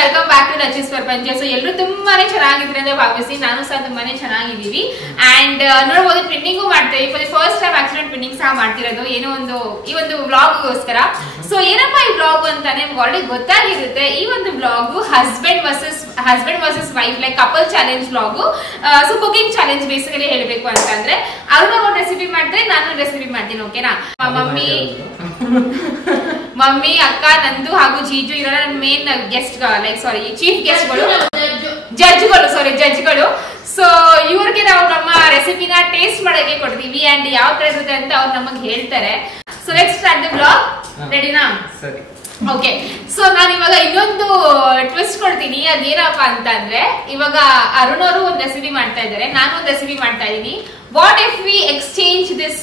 Welcome back to ರಚಿಸ್ ಪ್ರಪಂಚ. So ಎಲ್ಲರೂ ತುಂಬಾನೇ ಚೆನ್ನಾಗಿದ್ರೆ ಅಂತ ಭಾವಿಸಿ ನಾನು ಸಹ ತುಂಬಾನೇ ಚೆನ್ನಾಗಿದ್ದೀವಿ. ಅಂಡ್ ನೋಡಬಹುದು ಟ್ರೆಂಡಿಂಗು ಮಾಡ್ತೇವೆ. ಫಸ್ಟ್ ಟೈಮ್ ಆಕ್ಸಿಡೆಂಟ್ ಟ್ರೆಂಡಿಂಗ್ ಸಹ ಮಾಡ್ತಿರೋದು ಏನೋ ಒಂದು ಈ ಒಂದು ವ್ಲಾಗ್ಗೋಸ್ಕರ. ಸೊ ಏನಪ್ಪ ಈ ವ್ಲಾಗ್ ಅಂತಾನೆ ನಿಮ್ಗೆ ಆಲ್ರೆಡಿ ಗೊತ್ತಾಗಿರುತ್ತೆ. ಈ ಒಂದು vlog husband versus wife like couple challenge vlog. So cooking challenge basically ಹೇಳಬೇಕು ಅಂತಂದ್ರೆ ಅವ್ರನ್ನ ಒಂದು ರೆಸಿಪಿ ಮಾಡ್ತಾರೆ, ನಾನು ರೆಸಿಪಿ ಮಾಡ್ತೀನಿ. ಓಕೆನಾ? ಮಮ್ಮಿ ಅಕ್ಕ ನಂದು ಹಾಗೂ ಜೀಜು ಇರೋ ನನ್ನ ಮೇನ್ ಗೆಸ್ಟ್ ಲೈಕ್ ಚೀಫ್ ಗೆಸ್ಟ್ಗಳು, ಜಡ್ಜ್ಗಳು. ಸೊ ಇವ್ರಿಗೆ ನಾವು ನಮ್ಮ ರೆಸಿಪಿನ ಟೇಸ್ಟ್ ಮಾಡೋಕೆ ಕೊಡ್ತೀವಿ ಅಂಡ್ ಯಾವ ತರ ಇರುತ್ತೆ ಅಂತ ಅವ್ರು ನಮಗೆ ಹೇಳ್ತಾರೆ. So let's start the vlog. ರೆಡಿನಾ? ಸರಿ, ಓಕೆ. ಸೊ ನಾನು ಇವಾಗ ಇನ್ನೊಂದು ಟ್ವಿಸ್ಟ್ ಕೊಡ್ತೀನಿ. ಅದೇನಪ್ಪ ಅಂತಂದ್ರೆ ಇವಾಗ ಅರುಣ್ ಅವರು ಒಂದು ರೆಸಿಪಿ ಮಾಡ್ತಾ ಇದ್ದಾರೆ, ನಾನು ಒಂದು ರೆಸಿಪಿ ಮಾಡ್ತಾ ಇದ್ದೀನಿ. What if we exchange this?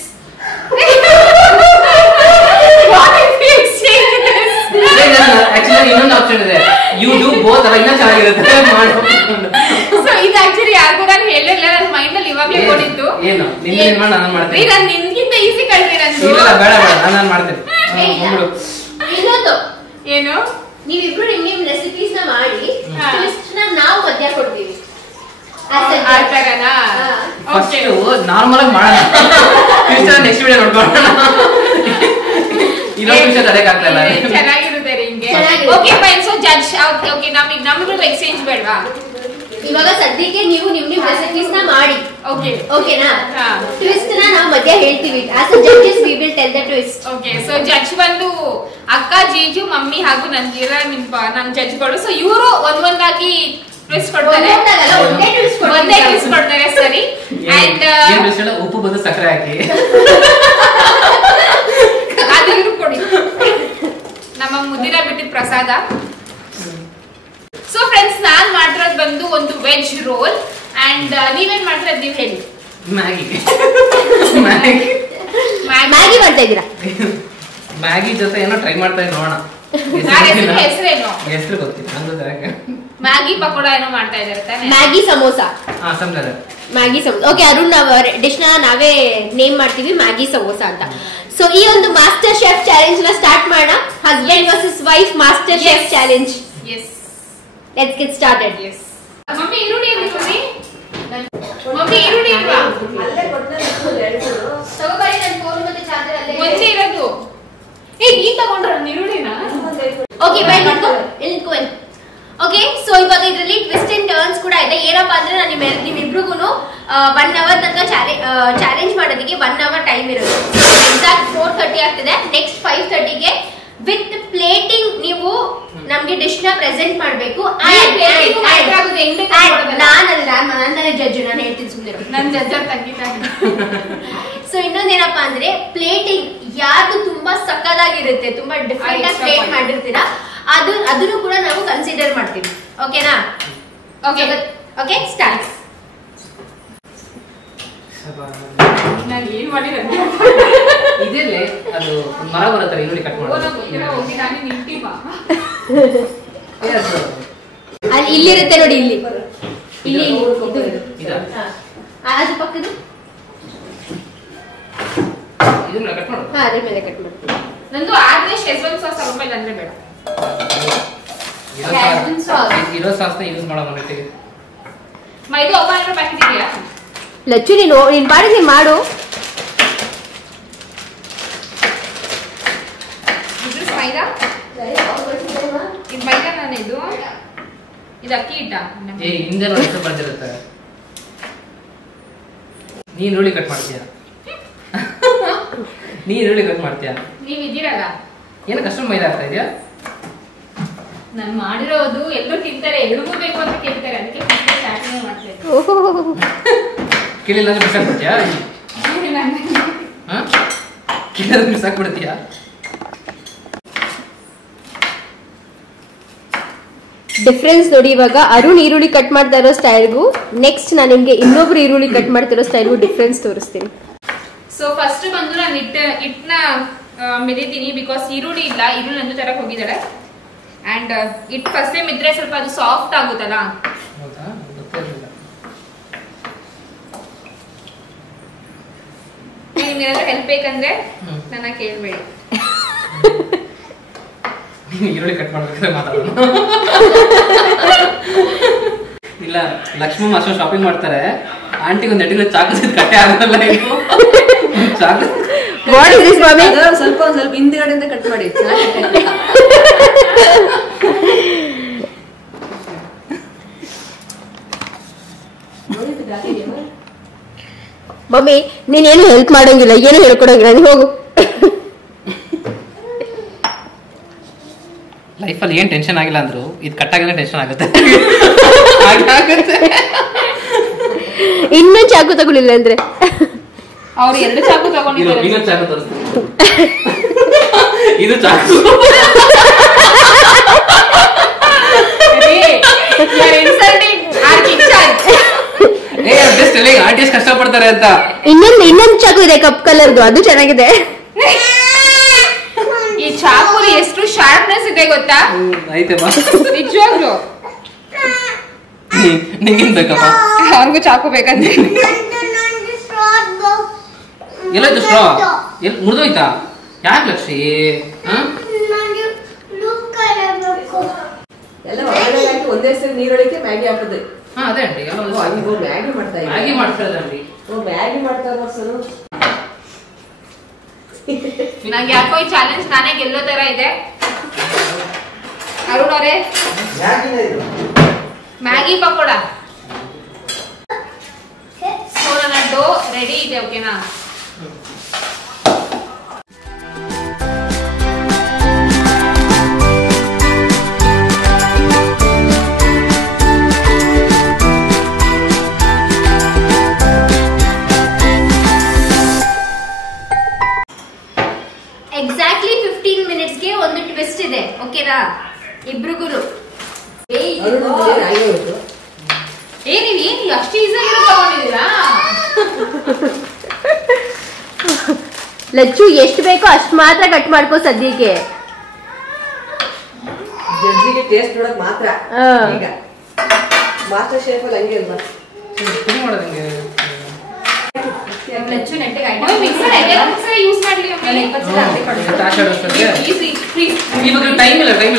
ಇನ್ನೊಂದು ಆಪ್ಷನ್ ಇದೆ, ಯು ಡೂ ಬೋತ್. ಅಲ್ಲ ಇನ್ನೂ ಚೆನ್ನಾಗಿರುತ್ತೆ. ಸೊ ಇದು ಆಕ್ಚುಲಿ ಯಾರಿಗೂ ನಾನು ಹೇಳಿಲ್ಲ, ನನ್ನ ಮೈಂಡ್ ಅಲ್ಲಿ ಇವಾಗಲೇ ಓಡಿತ್ತು. ಏನು ನಾನು ಮಾಡ್ತೀನಿ, ನಾನು ನಿನ್ಗಿಂತ ಈಸಿ ಕಳ್ತೀನಿ ಅಂತ. ಬೇಡ ನಾನು ಮಾಡ್ತೀನಿ. ಇನ್ನೊಂದು ಏನು, ನೀವಿಬ್ರು ನಿಮ್ ರೆಸಿಪೀಸ್ ನ ಮಾಡಿ ನಾವು ಮಧ್ಯ ಕೊಡ್ತೀವಿ. ನಾರ್ಮಲ್ ಆಗಿ ಮಾಡೋಣ. ನೆಕ್ಸ್ಟ್ ವಿಡಿಯೋ ನೋಡ್ಕೊಳ್ಳೋಣ. ಚೆನ್ನಾಗಿರುತ್ತೆ ಹಿಂಗೆ. Okay fine. So judge okay, ನಮ್ಮಿಬ್ರು ಎಕ್ಸ್ಚೇಂಜ್ ಬೇಡವಾ? ಇವಾಗ ಸದ್ಯಕ್ಕೆ ನೀವು ನಿಮ್ ರೆಸಿಪೀಸ್ ನ ಮಾಡಿ. ಓಕೆ ಓಕೆನಾ? ಟ್ವಿಸ್ಟ್ ನ ನಾವು ಮಧ್ಯ ಹೇಳ್ತೀವಿ. As a judges we will tell the twist. Okay. So judge ಬಂದು ಅಕ್ಕ, ಜೀಜು, ಮಮ್ಮಿ ಹಾಗೂ ನಮ್ ಜಡ್ಜ್ಗಳು. ಸೊ ಇವರು ಒಂದೊಂದಾಗಿ ಟ್ವಿಸ್ಟ್ ಕೊಡ್ತಾರೆ. ಒಂದೇ ಟ್ವಿಸ್ಟ್ ಕೊಡ್ತಾರೆ. ಸರಿ. ಅಂಡ್ ಉಪ್ಪು ಬಂದು ಸಕ್ಕರೆ ಹಾಕಿ ಅದು ಕೊಡಿ, ನಮ್ಮ ಮುದ್ದಿನ ಬಿಟ್ಟಿದ ಪ್ರಸಾದ. ಸೊ ಫ್ರೆಂಡ್ಸ್, ನಾನ್ ಮಾಡಿರೋದು ಬಂದು ಒಂದು ವೆಜ್ ರೋಲ್. ಅಂಡ್ ನೀವೇನ್ ಮಾಡ್ತಿರೋದು ನೀವು ಹೇಳಿ. ಮ್ಯಾಗಿ ಮಾಡ್ತಾ ಇದ್ದೀರಾ? ಮ್ಯಾಗಿ ಜೊತೆ ಏನೋ ಟ್ರೈ ಮಾಡ್ತಾ ನೋಡೋಣ. ಹೆಸರೇನು? ಹೆಸರು ಗೊತ್ತಿಲ್ಲ. ಮ್ಯಾಗಿ ಪಕೋಡ ಏನೋ ಮಾಡ್ತಾ ಇದ್ದಾರೆ ತಾನೆ? Maggi samosa. Maggi samosa. Okay, Arun dish ನ ನಾವೇ ನೇಮ್ ಮಾಡ್ತೀವಿ ಮ್ಯಾಗಿ ಸಮೋಸಾ ಅಂತ. ಸೊ ಈ ಒಂದು ಮಾಸ್ಟರ್ ಶೆಫ್ ಚಾಲೆಂಜ್ ನ ಸ್ಟಾರ್ಟ್ ಮಾಡೋಣ. Husband versus wife master chef challenge. Yes, let's get started. Yes. Mummy ಈರುಳ್ಳಿ ಇಲ್ವಾ? ಮಮ್ಮಿ ಈರುಳ್ಳಿ ಇಲ್ವಾ? ತಗೋಬರಿ, ನನ್ನ ಫೋನ್ ಮತ್ತೆ ಚಾರ್ಜರ್ ಅಲ್ಲೇ ಒಂದೇ ಇರೋದು. ನೀನ್ ತಗೊಂಡ್ರ ಈರುಳ್ಳಿನ? ಓಕೆ ಬೈ, ನಿಂತ್ಕೋ. ಓಕೆ, ಸೊ ಇವಾಗ ಇದರಲ್ಲಿ ಟ್ವಿಸ್ಟ್ ಅಂಡ್ ಟರ್ನ್ಸ್ ಕೂಡ ಇದೆ. ಏನಪ್ಪಾ ಅಂದ್ರೆ ನಾನು ನಿಮ್ಮಿಬ್ರಿಗೂ 1 hour ತನಕ ಚಾಲೆಂಜ್ ಮಾಡೋದಕ್ಕೆ 1 hour ಟೈಮ್ ಇರೋದು. ಎಕ್ಸಾಕ್ಟ್ 4:30 ಆಗ್ತಿದೆ. ನೆಕ್ಸ್ಟ್ 5:30ಗೆ ವಿತ್ ಪ್ಲೇಟಿಂಗ್ ನೀವು ನಮ್ಗೆ ಡಿಶ್ ನ ಪ್ರೆಸೆಂಟ್ ಮಾಡಬೇಕು. ನಾನೇ ಜಡ್ಜ್, ನಾನು ಹೇಳ್ತೀನಿ ಸುಮ್ಮನೆ. ನನ್ ಜಡ್ಜರ್ ತಂಗಿದ್ದಾನೆ. ಸೊ ಇನ್ನೊಂದೇನಪ್ಪಾ ಅಂದ್ರೆ ಪ್ಲೇಟಿಂಗ್ ಯಾರ್ದು ತುಂಬಾ ಸಕ್ಕದಾಗಿರುತ್ತೆ, ತುಂಬಾ ಡಿಫ್ರೆಂಟ್ ಆಗಿ ಪ್ಲೇಟ್ ಮಾಡಿರ್ತೀರಾ, ಅದನ್ನು ಕೂಡ ನಾವು ಕನ್ಸಿಡರ್ ಮಾಡ್ತೀವಿ. ಓಕೆನಾ? Okay okay, start. ನಾನು ಏನ್ ಮಾಡಿದ್ರೆ ಇದೆಲ್ಲೇ ಅದು ಮರ ಬರುತ್ತಲ್ಲ ಈರುಳ್ಳಿ ಕಟ್ ಮಾಡೋದು. ಅಲ್ಲಿ ಇಲ್ಲಿರುತ್ತೆ ನೋಡಿ, ಇಲ್ಲಿ ಅದು ಪಕ್ಕದು ಇದನ್ನ ಕಟ್ ಮಾಡು. ಅದ್ರ ಮೇಲೆ ಕಟ್ ಮಾಡ್ತೀವಿ. ನಂದು ಆದ್ರೆ ಶೆಜ್ವಾನ್ ಸಾಸ್ ಸ್ವಲ್ಪ ಇಲ್ಲ ಅಂದ್ರೆ ಬೇಡ. ಇರೋ ಸಾಸ್ನ ಯೂಸ್ ಮಾಡೋಣ. ಮೈದು ಒಬ್ಬ ಪ್ಯಾಕೆಟ್ ಇದೆಯಾ? ಲಚ್ಚು, ನೀನ್ ಪಾಡಿಗೆ ನೀನ್ ಮಾಡು. ಇದು ಮೈದಾ, ಇದು ಮೈದಾ ನಾನು ಇದು ಅಕ್ಕಿ ಹಿಟ್ಟ. ಹಿಂದೆ ನೋಡಿ ಹೆಸರು ಬರ್ದಿರುತ್ತೆ. ನೀನ್ ಈರುಳ್ಳಿ ಕಟ್ ಮಾಡ್ತೀಯ? ನೀನ್ ಈರುಳ್ಳಿ ಕಟ್ ಮಾಡ್ತೀಯ? ನೀವ್ ಇದ್ದೀರಲ್ಲ, ಏನು ಕಷ್ಟ ಮೈದಾ ಆಗ್ತಾ ಇದೆಯಾ? ನಾನು ಮಾಡಿರೋದು ಎಲ್ಲರೂ ತಿಂತಾರೆ, ಎಲ್ರಿಗೂ ಬೇಕು ಅಂತ ಕೇಳ್ತಾರೆ, ಅದಕ್ಕೆ ಸ್ಟಾರ್ಟಿಂಗ್ ಮಾಡ್ತೇನೆ. ಕೇಳಿಲ್ಲ ಅಂದ್ರೆ ಮಿಸ್ ಆಗ್ಬಿಡ್ತೀಯಾ? ಕೇಳಿದ್ರೆ ಮಿಸ್ ಆಗ್ಬಿಡ್ತೀಯಾ? ಡಿಫ್ರೆನ್ಸ್ ನೋಡಿ. ಇವಾಗ ಅರುಣ್ ಈರುಳ್ಳಿ ಕಟ್ ಮಾಡ್ತಾ ಇರೋ ಸ್ಟೈಲ್ಗೂ ನೆಕ್ಸ್ಟ್ ನಾನು ನಿಮ್ಗೆ ಇನ್ನೊಬ್ರು ಈರುಳ್ಳಿ ಕಟ್ ಮಾಡ್ತಿರೋ ಸ್ಟೈಲ್ಗೂ ಡಿಫ್ರೆನ್ಸ್ ತೋರಿಸ್ತೀನಿ. ಸೊ ಫಸ್ಟ್ ಬಂದು ನಾನು ಹಿಟ್ಟನ್ನ ಮೆದಿತೀನಿ, ಬಿಕಾಸ್ ಈರುಳ್ಳಿ ಇಲ್ಲ, ಈರುಳ್ಳಿ ನಂದು ತರಕ್ ಹೋಗಿದ್ದಾಳೆ. ಅಂಡ್ ಹಿಟ್ಟು ಫಸ್ಟ್ ಟೈಮ್ ಇದ್ರೆ ಸ್ವಲ್ಪ ಅದು ಸಾಫ್ಟ್ ಆಗುತ್ತಲ್ಲ. ನಿಮ್ಗೆ ಏನಾದ್ರು ಹೆಲ್ಪ್ ಬೇಕಂದ್ರೆ ನನ್ನ ಕೇಳ್ಬೇಡಿ. ಈರುಳ್ಳಿ ಕಟ್ ಮಾಡ್ಬೇಕಾದ್ರೆ ಮಾತಾಡೋಣ. ಇಲ್ಲ ಲಕ್ಷ್ಮಮ್ಮ ಅಷ್ಟೊಂದು ಶಾಪಿಂಗ್ ಮಾಡ್ತಾರೆ, ಆಂಟಿಗೆ ಒಂದು ಎಟ್ಟಿಗೆ ಚಾಕು ಕಟ್ಟೆ ಆಗಲ್ಲ. ಚಾಕು ಸ್ವಲ್ಪ ಹಿಂದ್ಗಡೆಯಿಂದ ಕಟ್ ಮಾಡಿ. ಮಮ್ಮಿ ನೀನೇನು ಹೆಲ್ಪ್ ಮಾಡಂಗಿಲ್ಲ, ಏನು ಹೇಳ್ಕೊಡಂಗಿಲ್ಲ, ನೀ ಹೋಗು. ಲೈಫಲ್ಲಿ ಏನ್ ಟೆನ್ಷನ್ ಆಗಿಲ್ಲ ಅಂದ್ರು ಇದು ಕಟ್ಟಾಗಲೇ ಟೆನ್ಷನ್ ಆಗುತ್ತೆ. ಇನ್ನೂ ಚಾಕು ತಗೊಳ್ಳಿಲ್ಲ ಅಂದ್ರೆ ಅವ್ರು 2 ಚಾಕು ತಗೊಂಡಿದ್ದಾರೆ. ಇನ್ನೊಂದು ಚಾಕು ತೋರಿಸ್ತೀನಿ. ಇದು ಚಾಕು. ಆಂಟಿ ಎಷ್ಟು ಕಷ್ಟಪಡ್ತಾರೆ ಅಂತ. ಇನ್ನೊಂದು ಚಾಕು ಇದೆ ಕಪ್ ಕಲರ್ದು, ಅದು ಚೆನ್ನಾಗಿದೆ. ಈ ಚಾಕುಲಿ ಎಷ್ಟು ಶಾರ್ಪ್ನೆಸ್ ಇದೆ ಗೊತ್ತಾ? ಐತೆ ಬಾ ನಿಜವಾಗ್ಲು. ನಿಂಗೇನ್ ಬೇಕಪ್ಪ? ಅವ್ರಿಗೂ ಚಾಕು ಬೇಕಂತ. ಎಲ್ಲಾಯ್ತು ಸ್ಟ್ರಾ? ಮುರಿದೋಯ್ತಾ? ಯಾಕೆ ಲಕ್ಷ್ಮಿ? ಎಲ್ಲ ಹೊರಗಡೆ ಹಾಕಿ ಒಂದೇ ಸರಿ ನೀರೊಳಗೆ ಮ್ಯಾಗಿ ಹಾಕೋದು. ಅದೇ ಆಂಟಿ ಮ್ಯಾಗಿ ಮಾಡ್ತಾ ಇದ್ದಾರೆ. ಮ್ಯಾಗಿ ಮಾಡ್ತಾರೆ ಆಂಟಿ. ಮ್ಯಾಗಿ ಮಾಡ್ತಾರೆ ಸರ್. ನಂಗೆ ಯಾಕೋ ಈ ಚಾಲೆಂಜ್ ನಾನೇ ಗೆಲ್ಲೋ ತರ ಇದೆ. ಅರುಣ್ ಅವರೇ ಮ್ಯಾಗಿ ಪಕೋಡ. ಸೊ ನನ್ನ ಡೋ ರೆಡಿ ಇದೆ, ಓಕೆನಾ? ಎಕ್ಸಾಕ್ಟ್ಲಿ 15 ಮಿನಿಟ್ಸ್ಗೆ ಒಂದು ಟ್ವಿಸ್ಟ್ ಇದೆ, ಓಕೆನಾ? ಇಬ್ರಿಗೂ ನೀವ್ ಅಷ್ಟು ಈಸಿಯಾಗಿ ತಗೊಂಡಿದ್ದೀರಾ? ಲಚ್ಚು ಎಷ್ಟು ಬೇಕೋ ಅಷ್ಟು ಮಾತ್ರ ಕಟ್ ಮಾಡ್ಕೋ ಸದ್ಯಕ್ಕೆ. ಜಡ್ಜಿಗೆ ಟೇಸ್ಟ್ ನೋಡಕ್ ಮಾತ್ರ. ಈಗ ಮಾಸ್ಟರ್ ಶೇಫ್ ಅಲ್ಲಿ ಹಂಗೆ ಅಲ್ವಾ? ಲಚ್ಚು ನೆಟ್ಟಿಗೆ ಮಿಕ್ಸರ್ ಯೂಸ್ ಮಾಡ್ಲಿ. ಇವಾಗ ಟೈಮ್ ಇಲ್ಲ ಟೈಮ್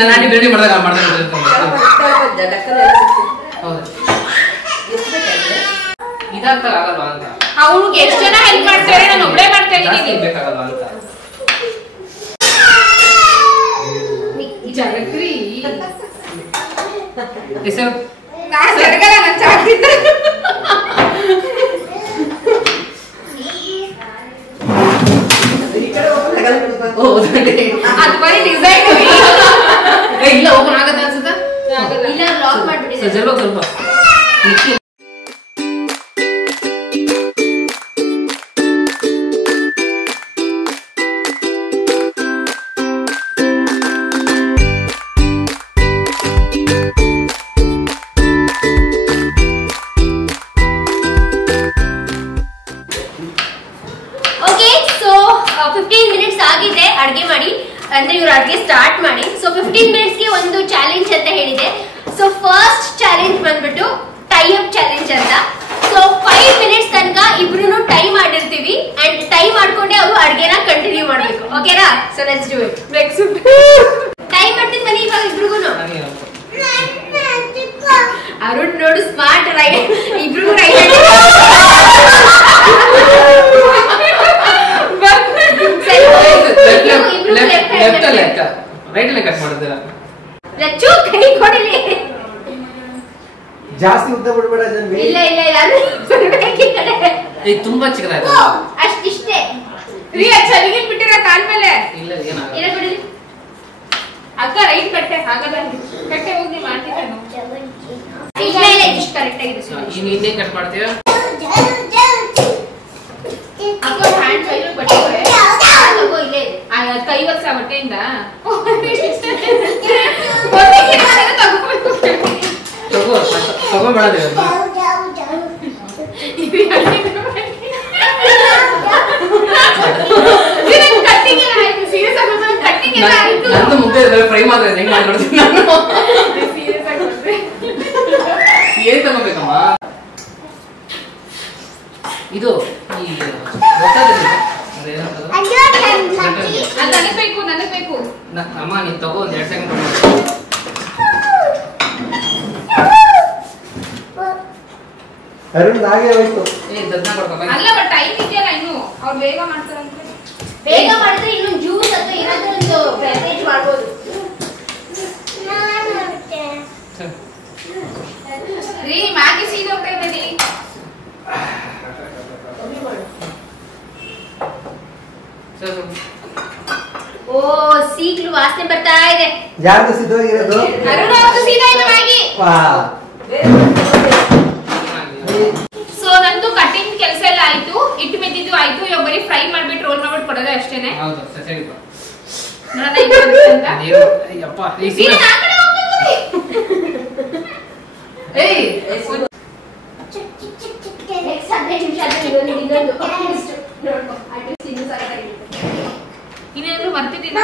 ನಾನು ರೆಡಿ ಮಾಡಿದಾಗ ಇದಾಗ್ತಾರ ಆಗಲ್ವಾ ಅಂತ. ಅವ್ರಿಗೆ ಎಷ್ಟು ಜನ ಹೆಲ್ಪ್ ಮಾಡ್ತಾರೆ, ನಾನು ಒಬ್ಬಳೇ ಮಾಡ್ತಾ ಇದ್ದೀನಿ. ಬೇಕಾಗಲ್ವಾ ಅಂತ ಜಗತ್ರಿ ಹೆಸರು ನಾನು ಜರಗಲ್ಲ, ನಾನು ಚಾಕ್ತಿದ್ದೆ. ಅದು ಬರೀ ಡಿಸೈನ್ ಇಲ್ಲ ಓಪನ್ ಆಗತ್ತೆ ಅನ್ಸುತ್ತೆ. ಇಲ್ಲ ಲಾಕ್ ಮಾಡ್ಬಿಟ್ಟಿದೆ. ಸ್ವಲ್ಪ ಅಡ್ಗೆ ಮಾಡಿ ಅಂದ್ರೆ ಇವ್ರು ಅಡ್ಗೆ ಸ್ಟಾರ್ಟ್ ಮಾಡಿ. ಸೊ 15 ಮಿನಿಟ್ಸ್ಗೆ ಒಂದು ಚಾಲೆಂಜ್ ಅಂತ ಹೇಳಿದೆ. ಸೊ ಫಸ್ಟ್ ಚಾಲೆಂಜ್ ಬಂದ್ಬಿಟ್ಟು ಟೈ ಅಪ್ ಚಾಲೆಂಜ್ ಅಂತ. ಸೊ 5 ಮಿನಿಟ್ಸ್ ತನಕ ಇಬ್ರು ಟೈ ಮಾಡಿರ್ತೀವಿ ಅಂಡ್ ಟೈ ಮಾಡ್ಕೊಂಡೆ ಅವರು ಅಡ್ಗೆನ ಕಂಟಿನ್ಯೂ ಮಾಡ್ಬೇಕು, ಓಕೆನಾ? So let's do it. Tie ಮಾಡ್ತೀನಿ ಬನ್ನಿ ಇವಾಗ ಇಬ್ರಿಗೂ. ಅರುಣ್ ನೋಡು ಸ್ಮಾರ್ಟ್ ರೈಟ್, ಇಬ್ರಿಗೂ ರೈಟ್ ಲಚ್ಚು ಕೈ ಕೊಡಲಿ. ಜಾಸ್ತಿ ಉದ್ದ ಬಿಡಬೇಡ. ಇಲ್ಲ ಇಲ್ಲ ಯಾರು ತುಂಬಾ ಚಿಕ್ಕದಾಯ್ತು. ಅಷ್ಟಿಷ್ಟೇ ರೀ. ಚೆನ್ನಾಗಿ ಬಿಟ್ಟಿರ ಕಾಲ್ ಮೇಲೆ. ಇಲ್ಲ ಏನಾಗಲ್ಲ. ಇಲ್ಲ ಬಿಡಿ ಅಕ್ಕ ರೈಟ್ ಕಟ್ಟೆ ಆಗಲ್ಲ, ಕಟ್ಟೆ ಹೋಗಿ ಮಾಡ್ತೀನಿ. ಇಲ್ಲ ಇಲ್ಲ ಇಷ್ಟು ಕರೆಕ್ಟ್ ಆಗಿದೆ. ಇನ್ನೇ ಕಟ್ ಮಾಡ್ತೀರಾ? ಅಕ್ಕ ಹ್ಯಾಂಡ್ ಕೈ ಬಟ್ಟೆ ತಗೋ ಇಲ್ಲೇ ಕೈ ಒರ್ಸ ಬಟ್ಟೆಯಿಂದ ತಗೋಬೇಡ. ಕಟ್ಟಿಂಗ್ ಎಲ್ಲ ಆಯ್ತು. ನಂದು ಮುದ್ದೆ ಫ್ರೈ ಮಾಡಿದ್ರೆ ಹೆಂಗ್ ಮಾಡ್ತೀನಿ ನಾನು. ಇದು ಈ ಗೊತ್ತಾಗುತ್ತೆ ಅದೇನಂತದು ಅದು ನನಗೆ ಬೇಕು ಅಮ್ಮ ನೀನು ತಗೋ ಒಂದು 2 ಸೆಕೆಂಡ್ ಅರುಣ್ ಹಾಗೆ ಹೋಯ್ತು. ದದ್ನ ಕೊಡ್ಬೇಕು ಅಲ್ಲ ಬಟ್ ಟೈಮ್ ಇದೆಯಲ್ಲ ಇನ್ನು ಅವ್ರು ಬೇಗ ಮಾಡ್ತಾರಂತೆ. ಬೇಗ ಮಾಡಿದ್ರೆ ಇನ್ನೊಂದು ಜ್ಯೂಸ್ ಅಥವಾ ಏನಾದ್ರೂ ಒಂದು ಬೆವರೇಜ್ ಮಾಡ್ಬೋದು. ರೀ ಮ್ಯಾಗಿ ಸೀದ ಹೋಗ್ತಾ ಇದ್ದೀನಿ. ಓ ಸೀಗ್ಲು ವಾಸನೆ ಬರ್ತಾ ಇದೆ. ಯಾರ್ದು ಸಿದ್ಧವಾಗಿರೋದು? ಅರುಣ್ ಅವ್ರದ್ದು ಸೀದಾ ಇದೆ ಮ್ಯಾಗಿ. ಸೊ ನಂದು ಕಟಿಂಗ್ ಕೆಲಸ ಎಲ್ಲ ಆಯ್ತು, ಇಟ್ಟು ಮೆದ್ದಿದ್ದು ಆಯ್ತು. ಇವಾಗ ಬರೀ ಫ್ರೈ ಮಾಡ್ಬಿಟ್ಟು ರೋಲ್ ಮಾಡ್ಬಿಟ್ಟು ಕೊಡೋದು ಅಷ್ಟೇನೆ. ಹೌದು ಸರಿ ಬಾ. ನೋಡೋಣ ಈಗ ಅಂತ. ಅಯ್ಯಪ್ಪ ಈ ಸೀದಾ ಆ ಕಡೆ ಹೋಗ್ಬಿಡಿ. ಏಯ್ ನೆಕ್ಸ್ಟ್ 15 ನಿಮಿಷ ಆದ್ಮೇಲೆ ಇನ್ನೊಂದು ನೋಡ್ಕೊ ಅಟ್ಲೀಸ್ಟ್ ಇನ್ನೂ ಸಾಕಾಗಿದೆ. ಇನ್ನೇನಾದ್ರೂ ಬರ್ತಿದ್ದೀನ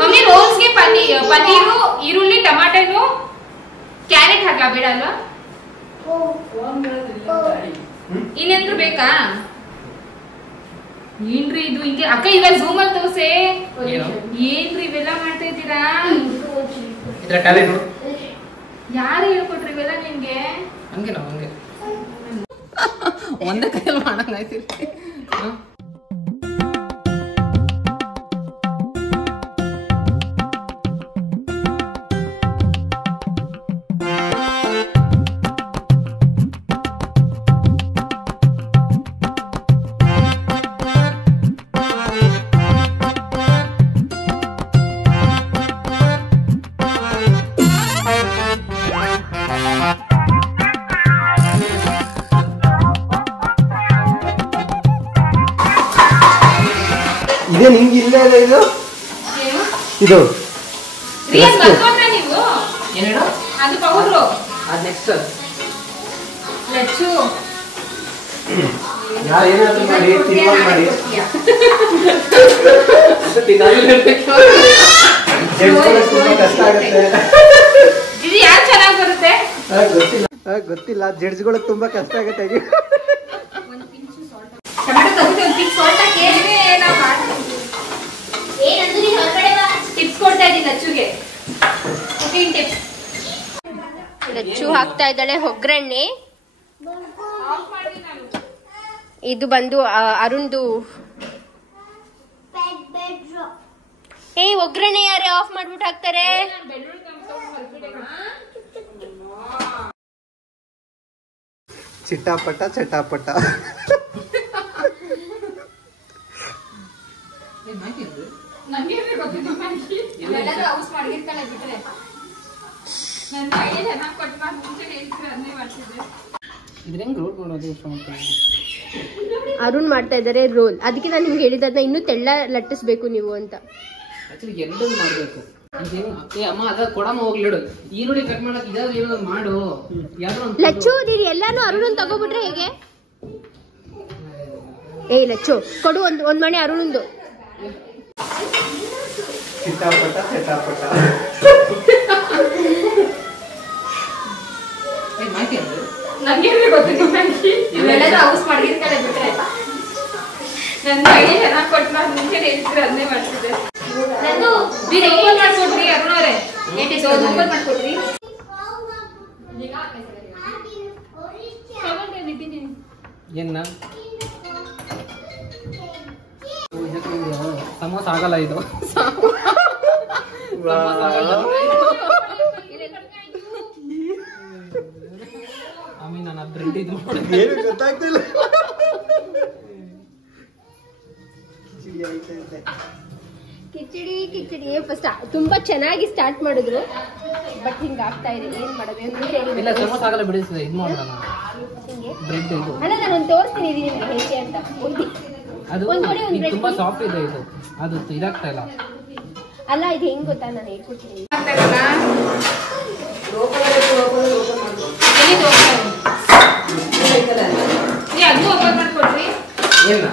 ಮಮ್ಮಿ? ರೋಲ್ಸ್ಗೆ ಪನ್ನೀರು, ಈರುಳ್ಳಿ, ಟಮಾಟೆನು, ಕ್ಯಾರೆಟ್ ಹಾಕ ಬೇಡ ಅಲ್ವಾ? ಇನ್ನೇನಾದ್ರೂ ಬೇಕಾ? ಏನ್ರಿ ಇದು ಹಿಂಗೆ ಅಕ್ಕ? ಈಗ ಝೂಮ್ ಅಲ್ಲಿ ತೋರ್ಸೆ. ಏನ್ರಿ ಇವೆಲ್ಲ ಮಾಡ್ತಾ ಇದ್ದೀರಾ? ಇದ್ರ ಟ್ಯಾಲೆಂಟ್ ಯಾರು ಹೇಳ್ಕೊಟ್ರಿ ಇವೆಲ್ಲ ನಿಮ್ಗೆ? ಹಂಗೆ ನಾವು ಹಂಗೆ ಒಂದೇ ಕೈಯಲ್ಲಿ ಮಾಡಂಗಾಯ್ತಿರಿ. ಇದೇ ನಿಂಗೆ ಇಲ್ಲೇ ಇದೆ ಇದು ಏನು? ಇದು ರೀ ಅದ್ ಬರ್ಕೊಂಡ್ರಾ ನೀವು? ಏನು ಹೇಳು? ಅದು ಪೌಡ್ರು ಅದು ನೆಕ್ಸ್ಟ್ ಲಚ್ಚು. ಯಾರು ಏನಾದ್ರು ಮಾಡಿ ತಿನ್ಕೊಂಡು ಮಾಡಿ ಜಡ್ಸ್ಕೊಳ್ಳೋಕೆ ತುಂಬಾ ಕಷ್ಟ ಆಗುತ್ತೆ. ಇದು ಯಾರು ಚೆನ್ನಾಗಿ ಬರುತ್ತೆ? ಗೊತ್ತಿಲ್ಲ ಜಡ್ಜ್ಗಳಿಗೆ ತುಂಬಾ ಕಷ್ಟ ಆಗುತ್ತೆ. ಟೊಮೆಟೊ ತಗೊಂಡು ಒಂದು ಪಿಕ್ ಸಾಲ್ಟ್ ಹಾಕಿ ನಾವು ಮಾಡ್ತೀವಿ. ಏನಂದ್ರೆ ನೀನು ಹೊರಗಡೆ ಬಾ. ಟಿಪ್ಸ್ ಕೊಡ್ತಾ ಇದ್ದೀನಿ ಲಚ್ಚುಗೆ. Cooking tips. ಲಚ್ಚು ಹಾಕ್ತಾ ಇದ್ದಾಳೆ ಒಗ್ಗರಣೆ. ಆಫ್ ಮಾಡಿದ್ದೀನಿ ನಾನು. ಇದು ಬಂದು ಅರುಣ್ದು. ಒಗ್ಗರಣೆ ಯಾರೇ ಆಫ್ ಮಾಡ್ಬಿಟ್ಟು ಹಾಕ್ತಾರೆ? ಬೆಳ್ಳುಳ್ಳಿ ತಗೊಂಡು ಹೊರಗಡೆ ಚಿಟ್ಟಾಪಟ್ಟ ಚಟಾಪಟ್ಟ. ನನಗೆ ಗೊತ್ತಿದ್ದು ಎಲ್ಲರೂ ಹೌಸ್ ಮಾಡಿರ್ತಾಳೆ ಬಿಟ್ರೆ ನನ್ನ ಐಡಿಯಾ ಚೆನ್ನಾಗಿ ಕೊಟ್ಟು ಮುಂಚೆ ಹೇಳ್ತಿದ್ರೆ ಅದನ್ನೇ ಮಾಡ್ತಿದ್ದೆ. ಇದ್ರ ಹೆಂಗ್ ರೋಲ್ ಮಾಡೋದು? ಅರುಣ್ ಮಾಡ್ತಾ ಇದ್ದಾರೆ ರೋಲ್. ಅದಕ್ಕೆ ನಾನು ನಿಮ್ಗೆ ಹೇಳಿದ್ದನ್ನ ಇನ್ನೂ ತೆಳ್ಳ ಲಟ್ಟಿಸ್ಬೇಕು ನೀವು ಅಂತ. ಆಕ್ಚುಲಿ ಎಲ್ಲರೂ ಮಾಡ್ಬೇಕು. ಏ ಅಮ್ಮ ಅದ ಕೊಡಮ್ಮ ಹೋಗ್ಲಿಡು. ಈರುಳ್ಳಿ ಕಟ್ ಮಾಡಕ್ ಇದಾದ್ರು ಏನಾದ್ರು ಮಾಡು. ಯಾವ್ದೋ ಒಂದು ಲಚ್ಚು ನೀನು ಎಲ್ಲಾನು ಅರುಣನ್ ತಗೋಬಿಟ್ರೆ ಹೇಗೆ? ಲಚ್ಚು ಕೊಡು ಒಂದ್ ಮಣೆ ಅರುಣಂದು. ಚಿಟ್ಟಾಪಟ್ಟ ಚಟಾಪಟ್ಟ. ಮಾಹಿತಿ ಅಂದ್ರೆ ನನಗೆ ಗೊತ್ತಿದ್ದು ಎಲ್ಲರೂ ಹೌಸ್ ಮಾಡಿರ್ತಾಳೆ ಬಿಟ್ರೆ ನನ್ನ ಐಡಿಯಾ ಚೆನ್ನಾಗಿ ಕೊಟ್ಟು ಮುಂಚೆ ಹೇಳ್ತಿದ್ರೆ ಅದನ್ನೇ ಮಾಡ್ತಿದ್ದೆ. ನಂದು ನೀನು ಓಪನ್ ಮಾಡ್ಕೊಡ್ರಿ ಅರುಣ್ ಅವರೇ. ಓಪನ್ ಮಾಡ್ಕೊಡ್ರಿ. ಏನ ಸಮೋಸ ಆಗಲ್ಲ ಇದು. ಆಮೇಲೆ ನಾನು ಬ್ರೆಡ್ ಇದು ಏನು ಗೊತ್ತಾಗ್ತಿಲ್ಲ. ಕಿಚಡಿ ಫಸ್ಟ್ ತುಂಬಾ ಚೆನ್ನಾಗಿ ಸ್ಟಾರ್ಟ್ ಮಾಡಿದ್ರು. ಬಟ್ ಹಿಂಗ ಆಗ್ತಾ ಇದೆ. ಏನ್ ಮಾಡೋದು ಇಲ್ಲ ಸಮೋಸ ಆಗಲ್ಲ ಬಿಡಿಸಿದೆ. ಇದು ಮಾಡೋಣ ಬ್ರೆಡ್ ಇದು. ಅಲ್ಲ ನಾನು ಒಂದು ತೋರಿಸ್ತೀನಿ ನಿಮ್ಗೆ ಹೇಗೆ ಅಂತ. ಅದು ಇದು ತುಂಬಾ ಸಾಫ್ಟ್ ಇದೆ. ಇದು ಅದು ಇದಾಗ್ತಾ ಇಲ್ಲ. ಅಲ್ಲ ಇದು ಹೆಂಗ್ ಗೊತ್ತಾ ನಾನು ಹೇಳ್ಕೊಡ್ತೀನಿ. ಅದನ್ನು ಓಪನ್ ಮಾಡ್ಕೊಡ್ರಿ. ಏನ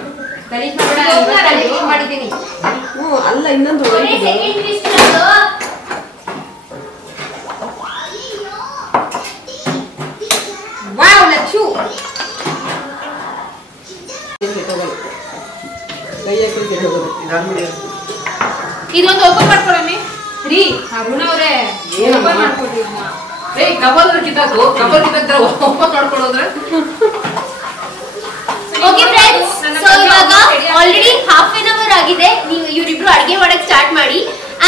ಮಾಡಿದ್ದೀನಿ. ಅಲ್ಲ ಇನ್ನೊಂದು ವಾವ್ ಲಚ್ಚು ಇದೊಂದು ಓಪನ್ ಮಾಡ್ಕೊಳಮ್ಮಿ ರೀ ಅರುಣ ಅವರೇ ಓಪನ್ ಮಾಡ್ಕೊಡ್ರಿ ಕಬಲ್ ಕಿತ್ತಾಕು ಕಬಲ್ ಕಿತ್ತಾಕ್ತಾರೆ ಓಪನ್ ಮಾಡ್ಕೊಳ್ಳೋದ್ರೆ. ಓಕೆ ಫ್ರೆಂಡ್ಸ್, ಸೊ ಇವಾಗ ಆಲ್ರೆಡಿ ಹಾಫ್ ಎನ್ ಅವರ್ ಆಗಿದೆ. ನೀವು ಇವರಿಬ್ರು ಅಡಿಗೆ ಮಾಡಕ್ ಸ್ಟಾರ್ಟ್ ಮಾಡಿ.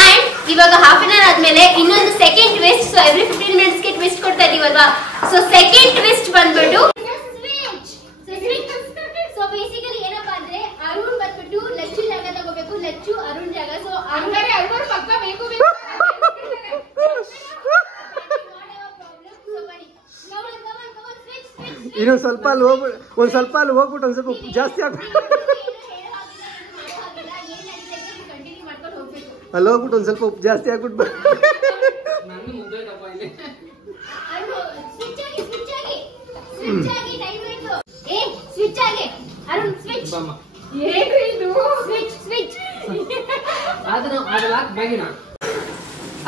ಅಂಡ್ ಇವಾಗ ಹಾಫ್ ಎನ್ ಅವರ್ ಆದ್ಮೇಲೆ ಇನ್ನೊಂದು second twist. So every 15 minutes ಗೆ ಟ್ವಿಸ್ಟ್ ಕೊಡ್ತಾ ಇದೀವಲ್ವಾ. ಸೊ ಸೆಕೆಂಡ್ ಟ್ವಿಸ್ಟ್ ಬಂದ್ಬಿಟ್ಟು ಸೊ ಬೇಸಿಕಲಿ ಏನಪ್ಪಾ ಅಂದ್ರೆ ಅರುಣ್ ಬಂದ್ಬಿಟ್ಟು ಲಚ್ಚು ಜಾಗ ತಗೋಬೇಕು, ಲಚ್ಚು ಅರುಣ್ ಜಾಗ. ಸೊ ಹಂಗಾರೆ ಅರುಣ್ ಪಕ್ಕ ಬೇಕು ಇನ್ನೊಂದು ಸ್ವಲ್ಪ ಅಲ್ಲಿ ಹೋಗ್ಬಿಟ್ಟು ಒಂದ್ ಸ್ವಲ್ಪ ಉಪ್ಪು ಜಾಸ್ತಿ ಹಾಕಿ ಅಲ್ಲಿ ಹೋಗ್ಬಿಟ್ಟು ಒಂದ್ ಸ್ವಲ್ಪ ಉಪ್ಪು ಜಾಸ್ತಿ ಹಾಕ್ಬಿಟ್ಟು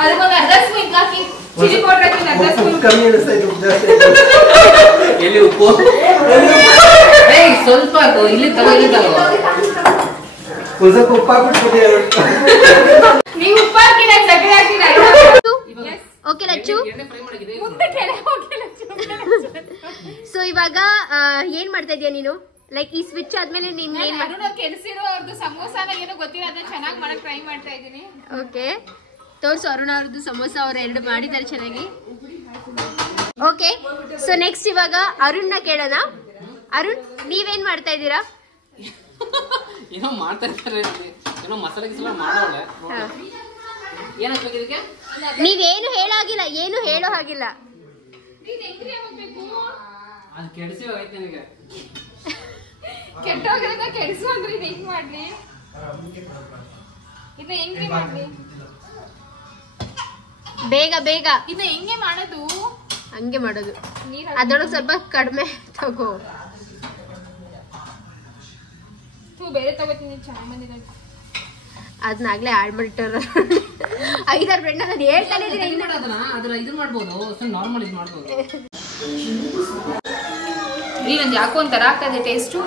ಅದಕ್ಕೊಂದು ಅರ್ಧ ಸ್ಪೂನ್ ಹಾಕಿ ಚಿಲ್ಲಿ ಪೌಡರ್ ಹಾಕಿ ಅರ್ಧ ಸ್ಪೂನ್ ಕಮ್ಮಿ ಅನಿಸ್ತಾ ಇತ್ತು, ಉಪ್ಪು ಜಾಸ್ತಿ ಎಲ್ಲಿ ಉಪ್ಪು ಸ್ವಲ್ಪ ಇಲ್ಲಿ ತಗೋ ಒಂದ್ ಸ್ವಲ್ಪ ಉಪ್ಪು ಹಾಕ್ಬಿಟ್ಟು ನೀವು ಉಪ್ಪು ಹಾಕಿ ನಾನು ಸಕ್ಕರೆ ಹಾಕ್ತೀನಿ. ಓಕೆ ಲಚ್ಚು. ಮುಂದೆ ಕೆಳಗೆ ಹೋಗಿ ಲಚ್ಚು. ಸೊ ಇವಾಗ ಏನ್ ಮಾಡ್ತಾ ಇದೀಯ ನೀನು? ಲೈಕ್ ಈ ಸ್ವಿಚ್ ಆದ್ಮೇಲೆ ನೀನ್ ಏನ್ ಮಾಡ್ತಾ? ಅರುಣ್ ಕೆಲ್ಸಿರೋ ಅವ್ರದ್ದು ಸಮೋಸಾನ ಏನೋ ಗೊತ್ತಿಲ್ಲ, ಅದನ್ನ ಚೆನ್ನಾಗಿ ಮಾಡಕ್ ಟ್ರೈ ಮಾಡ್ತಾ ಇದೀನಿ. ಓಕೆ, ತೋರ್ಸು ಅರುಣ್ ಅವ್ರದ್ದು ಸಮೋಸ ಅವ್ರು 2 ಮಾಡಿದ್ದಾರೆ ಚೆನ್ನಾಗಿ. ಓಕೆ, ಸೊ ನೆಕ್ಸ್ಟ್ ಇವಾಗ ಅರುಣ್ನ ಕೇಳೋಣ. ಅರುಣ್, ನೀವೇನ್ ಮಾಡ್ತಾ ಇದ್ದೀರಾ? ಏನೋ ಮಾಡ್ತಾ ಇರ್ತಾರೆ, ಏನೋ ಮಸಾಲೆ ಗಿಸಾಲೆ ಮಾಡೋಳೆ. ಏನಾಗ್ಬೇಕು ಇದಕ್ಕೆ? ನೀವೇನು ಹೇಳಾಗಿಲ್ಲ, ಏನು ಹೇಳೋ ಹಾಗಿಲ್ಲ. ನೀನ್ ಹೆಂಗ್ರಿ ಆಗ್ಬೇಕು? ಅದು ಕೆಡಿಸಿ ಹೋಗೈತೆ ನನಗೆ. ಕೆಟ್ಟೋಗಿರೋದ ಕೆಲ್ಸ ಅಂದ್ರೆ ಇದು ಹೆಂಗ್ ಮಾಡ್ಲಿ? ಇದನ್ನ ಹೆಂಗ್ರಿ ಮಾಡ್ಲಿ? ಬೇಗ ಬೇಗ ಇದನ್ನ ಹೆಂಗೆ ಮಾಡೋದು? ಹಂಗೆ ಮಾಡೋದು. ಅದರೊಳಗೆ ಸ್ವಲ್ಪ ಕಡಿಮೆ ತಗೋ. ಬೇರೆ ತಗೋತೀನಿ, ಚೆನ್ನಾಗಿ ಬಂದಿದೆ. ಅದನ್ನಾಗ್ಲೇ ಹಾಳು ಮಾಡಿಟ್ಟಾರ 5-6 ಫ್ರೆಂಡ್. ನಾನು ಹೇಳ್ತಾನೆ ಇದ್ದೀನಿ ಅದನ್ನ ಇದು ಮಾಡ್ಬೋದು, ನಾರ್ಮಲ್ ಇದು ಮಾಡ್ಬೋದು. ನಂದು ಯಾಕೋ ಒಂಥರ ಆಗ್ತದೆ ಟೇಸ್ಟು.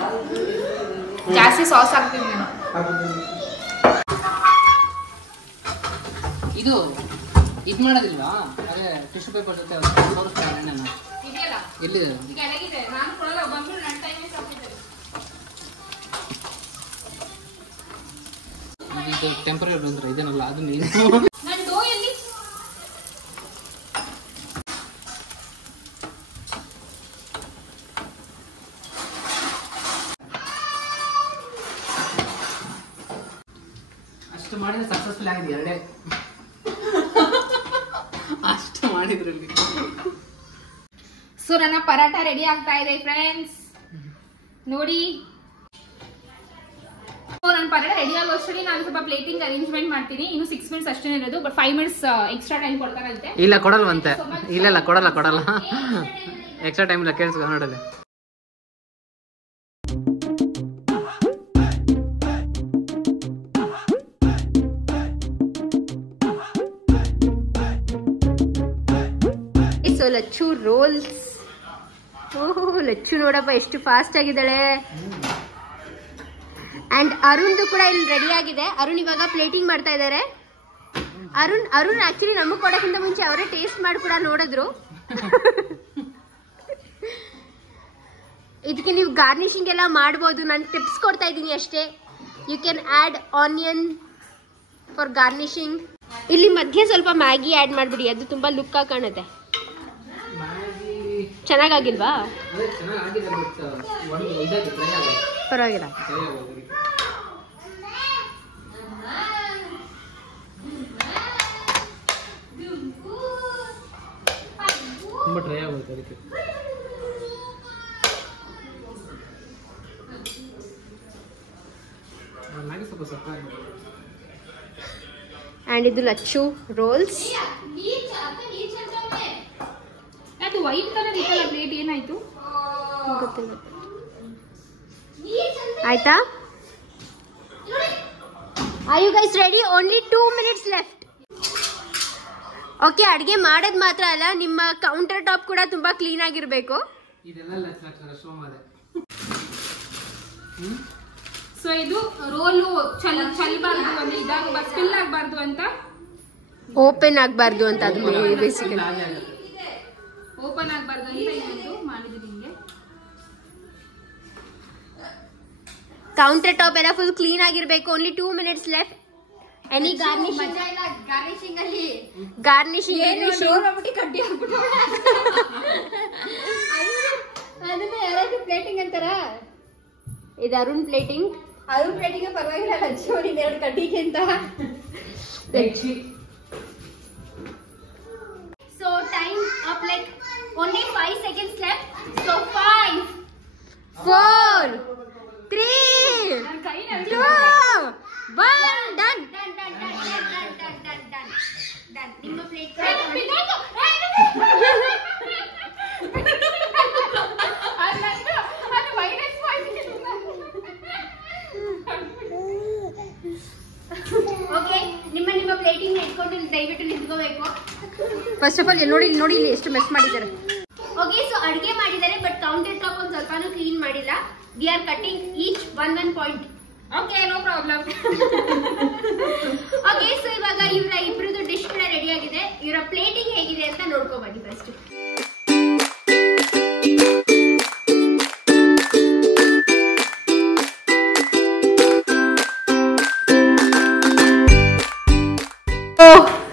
ಜಾಸ್ತಿ ಸಾಸ್ ಹಾಕ್ತೀನಿ ನಾನು. ಇದು ಮಾಡೋದಿಲ್ವಾ? ಅದೇ ಟಿಶ್ಯೂ ಪೇಪರ್ ಜೊತೆ ತೋರಿಸ್ತಾರೆ ನಾನು. ಇದೆಯಲ್ಲ ಎಲ್ಲಿದೆ? ಈಗ ಕೆಳಗಿದೆ. ನಾನು ಕೊಡಲ್ಲ, ಬಂದು ನನ್ನ ಟೈಮೇ ಸಾಕಿದ್ದಾರೆ. ಇದು ಟೆಂಪರರಿ ಅಂದ್ರೆ ಇದೇನಲ್ಲ, ಅದು ನೀನು ನನ್ನ ಡೋ ಎಲ್ಲಿ? ಅಷ್ಟು ಮಾಡಿದ್ರೆ ಸಕ್ಸಸ್ಫುಲ್ ಆಗಿದೆ. 2 ಅಷ್ಟು ಮಾಡಿದ್ರಲ್ಲಿ. ಸೊ ನನ್ನ ಪರಾಠ ರೆಡಿ ಆಗ್ತಾ ಇದೆ ಫ್ರೆಂಡ್ಸ್, ನೋಡಿ. ನನ್ನ ಪರಾಠ ರೆಡಿ ಆಗೋಷ್ಟರಲ್ಲಿ ನಾನು ಸ್ವಲ್ಪ ಪ್ಲೇಟಿಂಗ್ ಅರೇಂಜ್ಮೆಂಟ್ ಮಾಡ್ತೀನಿ. ಇನ್ನು 6 minutes ಅಷ್ಟೇ ಇರೋದು, ಬಟ್ 5 minutes ಎಕ್ಸ್ಟ್ರಾ ಟೈಮ್ ಕೊಡ್ತಾರಂತೆ. ಇಲ್ಲ ಕೊಡಲ್ವಂತೆ. ಇಲ್ಲ ಕೊಡಲ್ಲ ಎಕ್ಸ್ಟ್ರಾ ಟೈಮ್ ಇಲ್ಲ. ಕೇಳಿಸ್ಕೊ ನೋಡೋದು. ಸೊ ಲಚ್ಚು ರೋಲ್ಸ್. ಓಹೋ, ಲಚ್ಚು ನೋಡಪ್ಪ ಎಷ್ಟು ಫಾಸ್ಟ್ ಆಗಿದ್ದಾಳೆ. ಅಂಡ್ ಅರುಣ್ದು ಕೂಡ ಇಲ್ಲಿ ರೆಡಿ ಆಗಿದೆ. ಅರುಣ್ ಇವಾಗ ಪ್ಲೇಟಿಂಗ್ ಮಾಡ್ತಾ ಇದ್ದಾರೆ. ಅರುಣ್ ಆಕ್ಚುಲಿ ನಮಗ್ ಕೊಡೋಕ್ಕಿಂತ ಮುಂಚೆ ಅವರೇ ಟೇಸ್ಟ್ ಮಾಡಿ ಕೂಡ ನೋಡಿದ್ರು. ಇದಕ್ಕೆ ನೀವು ಗಾರ್ನಿಶಿಂಗ್ ಎಲ್ಲ ಮಾಡ್ಬೋದು. ನಾನು ಟಿಪ್ಸ್ ಕೊಡ್ತಾ ಇದ್ದೀನಿ ಅಷ್ಟೇ. You can add onion for garnishing. ಇಲ್ಲಿ ಮಧ್ಯೆ ಸ್ವಲ್ಪ ಮ್ಯಾಗಿ ಆಡ್ ಮಾಡ್ಬಿಡಿ, ಅದು ತುಂಬಾ ಲುಕ್ ಆಗಿ ಕಾಣುತ್ತೆ. ಚೆನ್ನಾಗಿಲ್ವಾ? ಪರವಾಗಿಲ್ಲ. ತುಂಬಾ ಡ್ರೈ ಆಗುತ್ತೆ ಅದಕ್ಕೆ. ಅಂಡ್ ಇದು ಲಚ್ಚು ರೋಲ್ಸ್. ಅದು ವೈಟ್ ಕಲರ್ ಇತ್ತಲ್ಲ ಪ್ಲೇಟ್, ಏನಾಯ್ತು ಗೊತ್ತಿಲ್ಲ. ಆಯ್ತಾ? Are you guys ready? Only 2 minutes left. Okay, ಅಡುಗೆ ಮಾಡೋದು ಮಾತ್ರ ಅಲ್ಲ, ನಿಮ್ಮ ಕೌಂಟರ್ ಟಾಪ್ ಕೂಡ ತುಂಬಾ ಕ್ಲೀನ್ ಆಗಿರ್ಬೇಕು. ಸೊ ಸೊ ಇದು ರೋಲು ಚಲ್ಬಾರ್ದು, ಒಂದು ಇದಾಗಬಾರ್ದು, ಸ್ಪಿಲ್ ಆಗಬಾರ್ದು ಅಂತ, ಓಪನ್ ಆಗಬಾರ್ದು ಅಂತ ಅದು ಬೇಸಿಕಲಿ ಓಪನ್ ಆಗಬಾರ್ದು ಅಂತ ಇನ್ನೊಂದು ಮಾಡಿದೀನಿ ನಿಮಗೆ. ಕೌಂಟರ್ ಟಾಪ್ ಎಲ್ಲ ಫುಲ್ ಕ್ಲೀನ್ ಆಗಿರ್ಬೇಕು. Only 2 minutes left. Any garnishing ಅಲ್ಲಿ ಗಾರ್ನಿಶಿಂಗ್ ಕಡ್ಡಿ ಹಾಕ್ಬಿಟ್ಟು ಅದನ್ನ ಯಾರಾದ್ರೂ ಪ್ಲೇಟಿಂಗ್ ಅಂತಾರ. ಇದು ಅರುಣ್ ಪ್ಲೇಟಿಂಗ್ ಪರವಾಗಿಲ್ಲ, ಹಚ್ಚಿ 2 ಕಡ್ಡಿಗೆ ಅಂತ. So time up like only 5 seconds left. So 5, 4, 3, 2, 1. Done. ನಿಮ್ಮ ಪ್ಲೇಟ್ ಓಕೆ. ನಿಮ್ಮ ಪ್ಲೇಟಿಂಗ್ ಇಟ್ಕೊಂಡು ದಯವಿಟ್ಟು ನಿಂತ್ಕೋಬೇಕು. ಫಸ್ಟ್ ಆಫ್ ಆಲ್ ನೋಡಿ ಇಲ್ಲಿ ಎಷ್ಟು ಮೆಸ್ ಮಾಡಿದ್ದಾರೆ. ಓಕೆ, ಸೊ ಅಡಿಗೆ ಮಾಡಿದ್ದಾರೆ, ಬಟ್ ಕೌಂಟರ್ ಟಾಪ್ ಒಂದು ಸ್ವಲ್ಪನೂ ಕ್ಲೀನ್ ಮಾಡಿಲ್ಲ. We are cutting each 1 point. Okay, no problem. Okay, so ಇವಾಗ ಇವರ ಇಬ್ರದ್ದು ಡಿಶ್ ಕೂಡ ರೆಡಿ ಆಗಿದೆ. ಇವರ ಪ್ಲೇಟಿಂಗ್ ಹೇಗಿದೆ ಅಂತ ನೋಡ್ಕೊ ಬನ್ನಿ ಫಸ್ಟ್.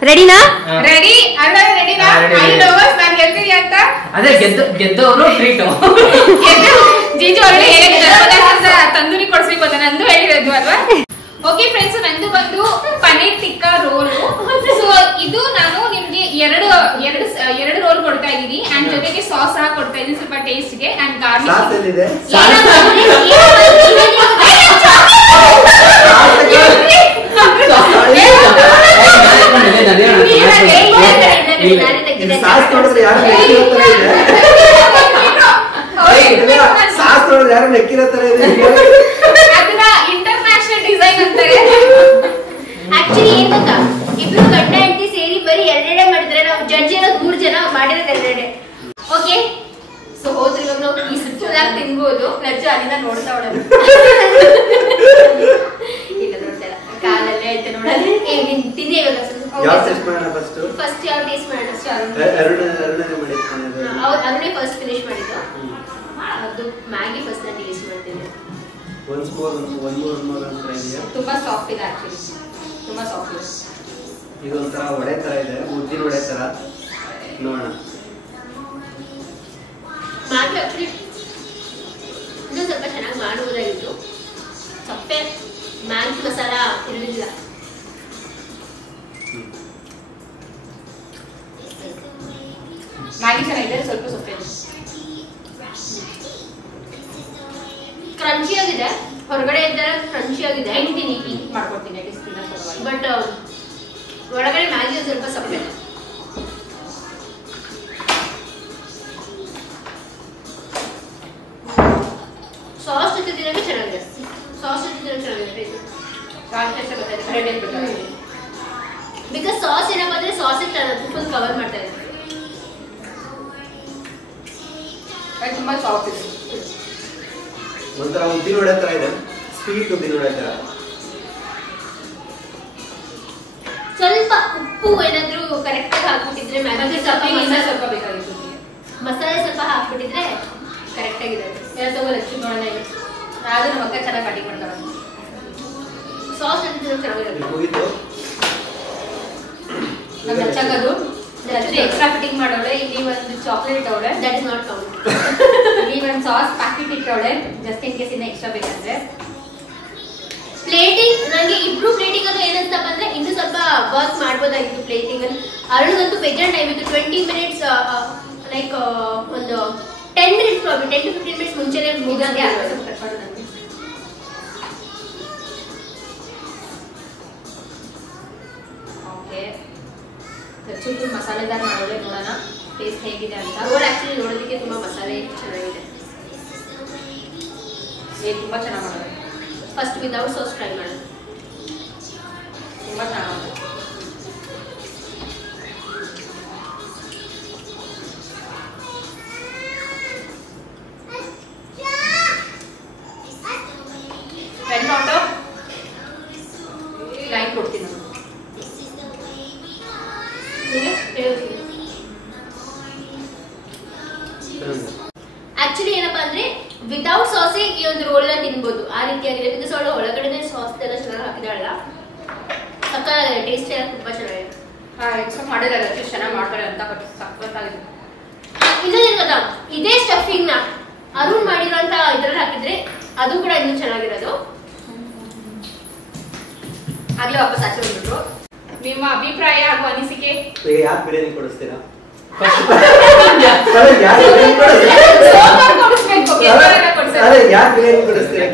ರೆಡಿನಾ? ರೆಡಿ ರೆಡಿನಾ? ನಾನು ಗೆಲ್ತೀನಿ ಅಂತ. ಅದೇ ಗೆದ್ದವರು ಟ್ರೀಟ್. ಜೀಜು ಒಳ್ಳೆ ತಂದೂರಿ ಕೊಡ್ಸ್ಬೇಕು ಅಂತ ನಂದು ಹೇಳಿರೋದು ಅಲ್ವಾ. ಓಕೆ ಫ್ರೆಂಡ್ಸ್, ನಂದು ಬಂದು ಪನೀರ್ ಟಿಕ್ಕಾ ರೋಲು. ಸೊ ಇದು ನಾನು ನಿಮ್ಗೆ ಎರಡು ರೋಲ್ ಕೊಡ್ತಾ ಇದೀನಿ, ಅಂಡ್ ಜೊತೆಗೆ ಸಾಸ್ ಸಹ ಕೊಡ್ತಾ ಇದೀನಿ ಸ್ವಲ್ಪ ಟೇಸ್ಟ್ ಗೆ. ಅಂಡ್ ಗಾರ್ಲಿಕ್ ಅದನ್ನ ಇಂಟರ್ನ್ಯಾಷನಲ್ ಡಿಸೈನ್ ಅಂತಾರೆ. ಆಕ್ಚುಲಿ ಏನ್ ಗೊತ್ತಾ, ಇಬ್ರು ಗಂಡ ಹೆಂಡತಿ ಸೇರಿ ಬರೀ 2 ಮಾಡಿದ್ರೆ ನಾವು ಜಡ್ಜ್ ಇರೋದು 3 ಜನ ಮಾಡಿರೋದು 2. ಓಕೆ, ಸೊ ಹೋದ್ರೆ ಇವಾಗ ನಾವು ಪೀಸ್ಫುಲ್ ಆಗಿ ತಿನ್ಬೋದು. ಲಜ್ಜು ಅಲ್ಲಿಂದ ನೋಡ್ತಾ ಒಳಗೆ ಇಲ್ಲ ನೋಡ್ತಾಯಿಲ್ಲ, ಕಾಲಲ್ಲೇ ಐತೆ ನೋಡೋದು. ನೀನ್ ತಿಂದಿ ಇವಾಗ ಫಸ್ಟ್ ಯಾವ ಟೇಸ್ಟ್ ಮಾಡೋಣ? ಅರುಣೇ ಫಸ್ಟ್ ಫಿನಿಶ್ ಮಾಡಿದ್ದು. ಅದು ಮ್ಯಾಗಿ ಫಸ್ಟ್ ನಾನು ಟೇಸ್ಟ್ ಮಾಡ್ತೀನಿ. ತುಂಬಾ ಸಾಫ್ಟ್ ಇದೆ, ಆಕ್ಚುಲಿ ತುಂಬಾ ಸಾಫ್ಟ್ ಇದೆ. ಇದೊಂಥರ ವಡೆ ತರ ಇದೆ, ಉದ್ದಿನ ವಡೆ ತರ. ನೋಡೋಣ. ಮ್ಯಾಗಿ ಆಕ್ಚುಲಿ ಇನ್ನೂ ಸ್ವಲ್ಪ ಚೆನ್ನಾಗಿ ಮಾಡಬಹುದಾಗಿತ್ತು. ಸಪ್ಪೆ ಮ್ಯಾಗಿ ಮಸಾಲ ಇರಲಿಲ್ಲ. ಮ್ಯಾಗಿ ಚೆನ್ನಾಗಿದೆ, ಸ್ವಲ್ಪ ಸೊಪ್ಪೆ ಕ್ರಂಚಿ ಆಗಿದೆ. ಹೊರಗಡೆ ಇದ್ದರೆ ಕ್ರಂಚಿ ಆಗಿದೆ. ಹೇಳ್ತೀನಿ, ಮಾಡ್ಕೊಡ್ತೀನಿ ಬಟ್ ಒಳಗಡೆ ಮ್ಯಾಗಿ ಸ್ವಲ್ಪ ಸಪ್ಪೆ. ಸಾಸ್ ಜೊತೆ ತಿನ್ನೋಕೆ ಚೆನ್ನಾಗಿದೆ. ಬಿಕಾಸ್ ಸಾಸ್ ಏನಪ್ಪ ಅಂದ್ರೆ ಸಾಸ್ ಫುಲ್ ಕವರ್ ಮಾಡ್ತಾ ಇದೆ. ತುಂಬಾ ಸಾಫ್ಟ್ ಇದೆ. ಒಂಥರ ಉದ್ದಿನ ವಡೆ ತರ ಇದೆ, ಸ್ವೀಟ್ ಉದ್ದಿನ ವಡೆ ತರ. ಸ್ವಲ್ಪ ಉಪ್ಪು ಏನಾದ್ರೂ ಕರೆಕ್ಟ್ ಆಗಿ ಹಾಕ್ಬಿಟ್ಟಿದ್ರೆ ಮ್ಯಾಗಿ ಸ್ವಲ್ಪ ಬೇಕಾಗಿತ್ತು. ಮಸಾಲೆ ಸ್ವಲ್ಪ ಹಾಕ್ಬಿಟ್ಟಿದ್ರೆ ಕರೆಕ್ಟ್ ಆಗಿದೆ. ಲಚ್ಚು ನೋಡೋಣ, ಅದು ನಮ್ಮ ಅಕ್ಕ ಚೆನ್ನಾಗಿ ಕಟಿಂಗ್ ಮಾಡ್ತಾರೆ. ಸಾಸ್ ಅಂತ ಚೆನ್ನಾಗಿರುತ್ತೆ. ಹೋಗಿದ್ದು ನಮ್ಮ ಲಚ್ಚಕ್ಕದು ಎಕ್ಸ್ಟ್ರಾ ಫಿಟ್ಟಿಂಗ್ ಮಾಡೋಳೆ. ಇಲ್ಲಿ ಒಂದು ಚಾಕ್ಲೇಟ್ ಅವಳೆ, ದಟ್ ಇಸ್ ನಾಟ್ ಕೌಂಟ್. ಇಲ್ಲಿ ಒಂದು ಸಾಸ್ ಪ್ಯಾಕೆಟ್ ಇಟ್ಟವಳೆ, ಜಸ್ಟ್ ಇನ್ ಕೇಸ್ ಇನ್ನ ಎಕ್ಸ್ಟ್ರಾ ಬೇಕಂದ್ರೆ. ಪ್ಲೇಟಿಂಗ್ ನನಗೆ ಇಬ್ರು ಪ್ಲೇಟಿಂಗ್ ಅದು ಏನಂತಪ್ಪ ಅಂದ್ರೆ ಇನ್ನೂ ಸ್ವಲ್ಪ ವರ್ಕ್ ಮಾಡ್ಬೋದಾಗಿತ್ತು ಪ್ಲೇಟಿಂಗ್ ಅಲ್ಲಿ. ಅರುಣಂತೂ ಬೇಜಾನ್ ಟೈಮ್ ಇತ್ತು. 20 minutes ಲೈಕ್ ಒಂದು 10 minutes ಪ್ರಾಬ್ಲಮ್. 10 to 15 minutes ಮುಂಚೆನೆ ಮುಗಿದಂಗೆ ಆಗುತ್ತೆ. ಓಕೆ, ಚೂರು ಮಸಾಲೆದಾರ್ ಮಾಡೋಳೆ, ನೋಡೋಣ ಟೇಸ್ಟ್ ಹೇಗಿದೆ ಅಂತ. ರೋಲ್ ಆಕ್ಚುಲಿ ನೋಡೋದಕ್ಕೆ ತುಂಬಾ ಮಸಾಲೆ ಚೆನ್ನಾಗಿದೆ. ತುಂಬಾ ಚೆನ್ನಾಗಿ ಮಾಡೋದು. ಫಸ್ಟ್ ವಿದೌಟ್ ಸಾಸ್ ಟ್ರೈ ಮಾಡೋಣ. ತುಂಬಾ ಚೆನ್ನಾಗಿ ಆಕ್ಚುಲಿ ಏನಪ್ಪಾ ಅಂದ್ರೆ ವಿದೌಟ್ ಸಾಸೇ ಈ ಒಂದು ರೋಲ್ ನ ತಿನ್ಬೋದು, ಆ ರೀತಿಯಾಗಿದೆ. ಬಿಕಾಸ್ ಅವಳು ಒಳಗಡೆ ಸಾಸ್ ಎಲ್ಲ ಚೆನ್ನಾಗಿ ಹಾಕಿದಾಳಲ್ಲ, ಸಕ್ಕತ್ತಾಗಿದೆ, ಟೇಸ್ಟ್ ಎಲ್ಲ ತುಂಬಾ ಚೆನ್ನಾಗಿದೆ. ಎಕ್ಸ್ಪೆಕ್ಟ್ ಮಾಡಿರಲ್ಲ ಎಷ್ಟು ಚೆನ್ನಾಗಿ ಮಾಡ್ತಾರೆ ಅಂತ, ಬಟ್ ಸಕ್ಕತ್ತಾಗಿದೆ. ಇನ್ನೊಂದೇನು ಗೊತ್ತಾ, ಇದೇ ಸ್ಟಫಿಂಗ್ ನ ಅರುಣ್ ಮಾಡಿರೋಂತ ಇದ್ರಲ್ಲಿ ಹಾಕಿದ್ರೆ ಅದು ಕೂಡ ಇನ್ನೂ ಚೆನ್ನಾಗಿರೋದು. ಆಗ್ಲೇ ವಾಪಸ್ ಆಚೆ ಬಂದ್ಬಿಟ್ರು. ನಿಮ್ಮ ಅಭಿಪ್ರಾಯ ಹಾಗೂ ಅನಿಸಿಕೆ? ಈಗ ಯಾಕೆ ಬಿರಿಯಾನಿ ಕೊಡಿಸ್ತೀರಾ? ಯಾಕೆ ಬಿರಿಯಾನಿ ಕೊಡಿಸ್ತೀರಾ?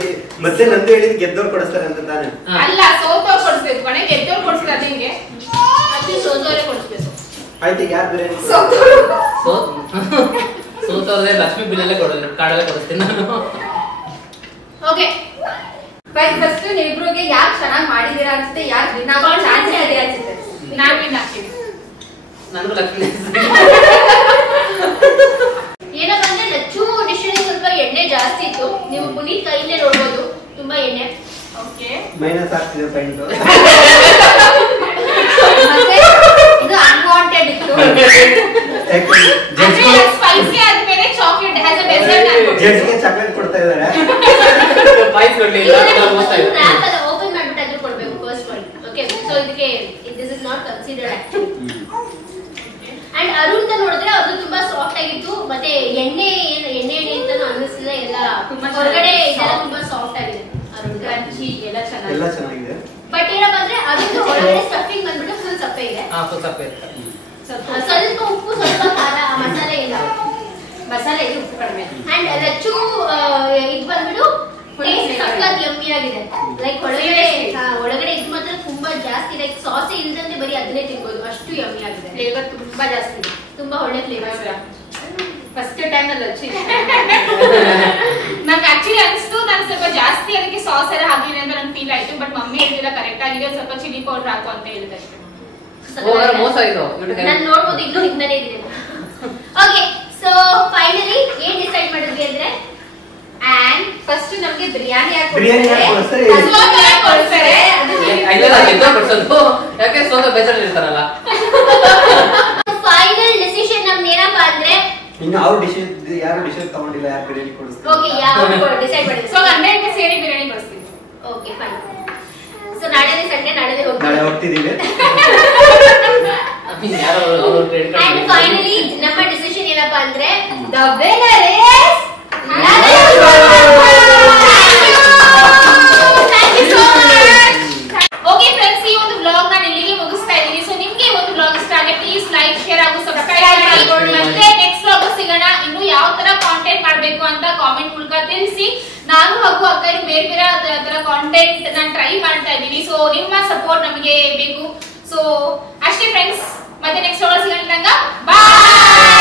ಮತ್ತೆ ನಂದು ಹೇಳಿದ್ ಗೆದ್ದವ್ರು ಕೊಡಿಸ್ತಾರೆ ಅಂತ ತಾನೆ? ಅಲ್ಲ, ಸೋತವ್ರು ಕೊಡಿಸ್ಬೇಕು ಕಣೆ, ಗೆದ್ದವ್ರು ಕೊಡಿಸ್ತಾರೆ. ಅದು ಹಿಂಗೆ ಸೋತವರೇ ಕೊಡಿಸ್ಬೇಕು. ಆಯ್ತು, ಯಾಕೆ ಬಿರಿಯಾನಿ? ಸೋತವ್ರೆ ಲಕ್ಷ್ಮಿ ಬಿಲ್ಲಲ್ಲೇ ಕಾಡಲ್ಲೇ ಕೊಡಿಸ್ತೀನಿ ನಾನು. ಓಕೆ, ಫಸ್ಟ್ ನೀವಿಬ್ರಿಗೆ ಯಾಕೆ ಚೆನ್ನಾಗಿ ಮಾಡಿದೀರಾ ಅನ್ಸುತ್ತೆ, ಯಾಕೆ ವಿನ್ ಆಗೋ ಚಾನ್ಸ್ ಇದೆ ಅನ್ಸುತ್ತೆ? ನಾವ್ ವಿನ್ ಆಗ್ತೀವಿ. ನನಗೂ ಲಕ್ಷ್ಮಿ ಏನಪ್ಪ ಅಂದ್ರೆ ಲಚ್ಚು ಡಿಶಲ್ಲಿ ಸ್ವಲ್ಪ ಎಣ್ಣೆ ಜಾಸ್ತಿ ಇತ್ತು. ನೀವು ಪುನೀತ್ ಕೈಯಿಂದ ನೋಡ್ಬೋದು, ತುಂಬಾ ಎಣ್ಣೆ. ಓಕೆ, ಮೈನಸ್ ಆಗ್ತಿದೆ ಪಾಯಿಂಟ್. ಇದು ಅನ್ವಾಂಟೆಡ್ ಇತ್ತು. ಸ್ಪೈಸಿ ಆದ್ಮೇಲೆ ಚಾಕ್ಲೇಟ್ ಹ್ಯಾಸ್ ಅ ಡೆಸರ್ಟ್ ಅನ್ಕೊಂಡು ಜಡ್ಜ್ಗೆ ಚಾಕ್ಲೇಟ್ ಕೊಡ್ತಾ ಇದ್ದಾರೆ. ಪಾಯ್ಸ್ ಕೊಡ್ಲಿಲ್ಲ, ಓಪನ್ ಮಾಡ್ಬಿಟ್ಟು ಕೊಡ್ಬೇಕು ಫಸ್ಟ್ ಒನ್. ಓಕೆ, ಸೊ ಇದಕ್ಕೆ this is not considered actually. And Arun ನೋಡಿದ್ರೆ ಅದು ತುಂಬಾ ಸಾಫ್ಟ್ ಆಗಿತ್ತು, ಮತ್ತೆ ಎಣ್ಣೆ ಅಂತಾನು ಅನ್ನಿಸ್ಲಿಲ್ಲ. ಎಲ್ಲ ಹೊರಗಡೆ ಇದೆಲ್ಲ ತುಂಬಾ ಸಾಫ್ಟ್ ಆಗಿದೆ. ಅರುಣ್ ಕ್ರಂಚಿ ಎಲ್ಲ ಚೆನ್ನಾಗಿದೆ. ಬಟ್ ಏನಪ್ಪಾ ಅಂದ್ರೆ ಅದಕ್ಕೆ ಹೊರಗಡೆ ಸ್ಟಫಿಂಗ್ ಬಂದ್ಬಿಟ್ಟು ಫುಲ್ ಸಪ್ಪೆ ಇದೆ. ಫುಲ್ ಸಪ್ಪೆ ಇರುತ್ತೆ. ಸ್ವಲ್ಪ ಉಪ್ಪು, ಸ್ವಲ್ಪ ಖಾರ, ಮಸಾಲೆ ಇಲ್ಲ. ಮಸಾಲೆ ಇದು ಉಪ್ಪು ಕಡಿಮೆ. ಅಂಡ್ ಲಚ್ಚು ಇದು ಬಂದ್ಬಿಟ್ಟು ಟೇಸ್ಟ್ ಸಕ್ಕತ್ ಯಮ್ಮಿ ಆಗಿದೆ. ಲೈಕ್ ಒಳಗಡೆ ಇದು ಮಾತ್ರ ತುಂಬಾ ಜಾಸ್ತಿ, ಲೈಕ್ ಸಾಸ್ ಇಲ್ದಂತೆ ಬರೀ ಅದನ್ನೇ ತಿನ್ಬೋದು, ಅಷ್ಟು ಯಮ್ಮಿ ಆಗಿದೆ. ಫ್ಲೇವರ್ ತುಂಬಾ ಜಾಸ್ತಿ ಇದೆ, ತುಂಬಾ ಒಳ್ಳೆ ಫ್ಲೇವರ್. ಫಸ್ಟ್ ಟೈಮ್ ಅಲ್ಲಿ ಹಚ್ಚಿ ನಂಗೆ ಆಕ್ಚುಲಿ ಅನಿಸ್ತು ನಾನು ಸ್ವಲ್ಪ ಜಾಸ್ತಿ ಅದಕ್ಕೆ ಸಾಸ್ ಎಲ್ಲ ಹಾಕಿದೆ ಅಂತ ನಂಗೆ ಫೀಲ್ ಆಯ್ತು. ಬಟ್ ಮಮ್ಮಿ ಹೇಳಿಲ್ಲ ಕರೆಕ್ಟ್ ಆಗಿದೆ, ಸ್ವಲ್ಪ ಚಿಲ್ಲಿ ಪೌಡರ್ ಹಾಕು ಅಂತ ಹೇಳಿದೆ ಅಷ್ಟೇ. ನಾನು ನೋಡ್ಬೋದು ಇನ್ನು ಹಿಂದನೇ ಇದೆ. ಓಕೆ, ಸೊ ಫೈನಲಿ ಏನ್ ಡಿಸೈಡ್ ಮಾಡಿದ್ವಿ ಅಂದ್ರೆ, ಅಂಡ್ ಫಸ್ಟ್ ನಮ್ಗೆ ಬಿರಿಯಾನಿ ಕೊಡಿಸ್ತಾರೆ. ಯಾಕೆ ಸೋತ ಬೇಜಾರಲ್ಲಿ ಇರ್ತಾರಲ್ಲ. ಫೈನಲ್ ಡಿಸಿಷನ್ ನಮ್ದು ಏನಪ್ಪಾ ಅಂದ್ರೆ, ಇನ್ನು ಅವ್ರ ಡಿಶ್ ಯಾರು ಡಿಶ್ ತಗೊಂಡಿಲ್ಲ, ಯಾರು ಬಿರಿಯಾನಿ ಕೊಡಿಸ್ತಾರೆ. ಓಕೆ, ಯಾವ ಡಿಸೈಡ್ ಮಾಡಿದ್ವಿ. ಸೊ ಗಂಡನಿಗೆ ಸೇರಿ ಬಿರಿಯಾನಿ ಕೊಡಿಸ್ತೀವಿ. Okay, fine. ಸೊ ನಾಳೆನೇ ಸಂಡೆ, ನಾಳೆ ಹೋಗ್ತಿದೀವಿ. ಅಂಡ್ ಫೈನಲಿ ನಮ್ಮ ಡಿಸಿಷನ್ ಏನಪ್ಪಾ ಅಂದ್ರೆ, The winner is okay friends, ಈ ಒಂದು ವ್ಲಾಗ್ ನಾನು ಇಲ್ಲಿಗೆ ಮುಗಿಸ್ತಾ ಇದ್ದೀನಿ. ಸೊ ನಿಮ್ಗೆ ಈ ಒಂದು ವ್ಲಾಗ್ ಇಷ್ಟ ಆಗಿದೆ, ಪ್ಲೀಸ್ ಲೈಕ್, ಶೇರ್ ಹಾಗೂ ಸಬ್ಸ್ಕ್ರೈಬ್ ಮಾಡಿ. ಮತ್ತೆ ನೆಕ್ಸ್ಟ್ ವ್ಲಾಗ್ ಸಿಗೋಣ. ಇನ್ನು ಯಾವ ತರ ಕಾಂಟೆಂಟ್ ಮಾಡ್ಬೇಕು ಅಂತ ಕಾಮೆಂಟ್ ಮೂಲಕ ತಿಳಿಸಿ. ನಾನು ಹಾಗೂ ಅಕ್ಕರು ಬೇರೆ ಬೇರೆ ತರ ಕಾಂಟೆಂಟ್ ನಾನು ಟ್ರೈ ಮಾಡ್ತಾ ಇದ್ದೀನಿ. ಸೊ ನಿಮ್ಮ ಸಪೋರ್ಟ್ ನಮಗೆ ಬೇಕು. ಸೊ ಅಷ್ಟೇ ಫ್ರೆಂಡ್ಸ್, ಮತ್ತೆ ನೆಕ್ಸ್ಟ್ ವ್ಲಾಗ್ ಸಿಗೋಣ. ಬಾಯ್.